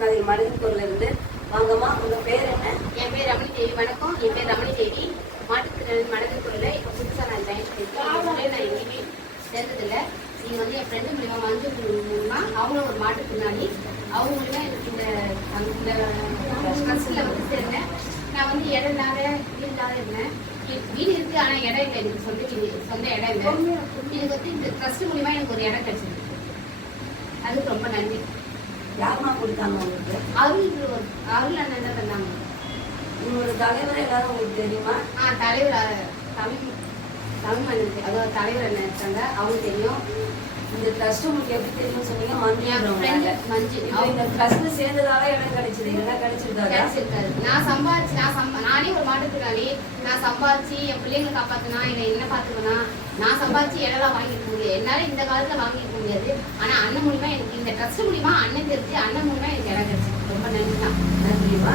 மாற்றுத்திறனாளி மனிதன் குரல்ல இருந்து. வாங்கம்மா, உங்க பேர் என்ன? என் பேர் ரமணி தேவி. வணக்கம், என் பேர் ரமணி தேவி. மாற்றுத்திறனாளி மனிதன் குரல்ல இப்போ புதுசாக நான் ஜாயின் பண்ணியிருக்கேன். நான் எங்கேயுமே சேர்ந்ததில்லை. இது வந்து என் ஃப்ரெண்டு மூலிமா மஞ்சள் மூலிமா அவங்களும் ஒரு மாற்றுத்திறனாளி. அவங்க மூலிமா எனக்கு இந்த ட்ரஸ்ட்டில் வந்து சேர்ந்தேன். நான் வந்து இடம் இல்லாத வீடு இருந்தேன். வீடு இருக்கு, ஆனால் இடம் இல்லை. எனக்கு சொந்த இடம் இல்லை. எனக்கு வந்து இந்த ட்ரஸ்ட் மூலிமா எனக்கு ஒரு இடம் கிடைச்சிருக்கு. அதுக்கு ரொம்ப நன்றி. யாருமா கொடுத்தாங்க உங்களுக்கு? அருள் அண்ணன் தான் தந்தாங்க. உங்களோட தலைவர் எல்லாரும் உங்களுக்கு தெரியுமா? தலைவர் தமிழ் மன்னன், அதாவது தலைவர் அண்ணன் இருக்காங்க, அவங்க தெரியும். இந்த ட்ரஸ்ட் உங்களுக்கு எப்படி தெரியும் சொன்னீங்க? மஞ்சு. அவங்க ட்ரஸ்ட் சேர்ந்ததால இடம் கிடைச்சது, இல்லைன்னா கிடைச்சிருக்காரு. நானே ஒரு மாற்றுத்திறனாளி. நான் சம்பாதிச்சு என் பிள்ளைங்களை காப்பாத்தினா, இல்லை என்ன பார்த்துக்கனா, நான் சம்பாதிச்சு இடம்லாம் வாங்கிக்க முடியாது. என்னால இந்த காலத்துல வாங்கிக்க முடியாது. ஆனா அண்ணன் மூலியமா எனக்கு இந்த ட்ரஸ்ட் மூலியமா அண்ணன் தெரிஞ்சு அண்ணன் மூலியமா எனக்கு இடம் கிடைச்சிருக்கு. ரொம்ப நன்றி தான். நன்றிமா.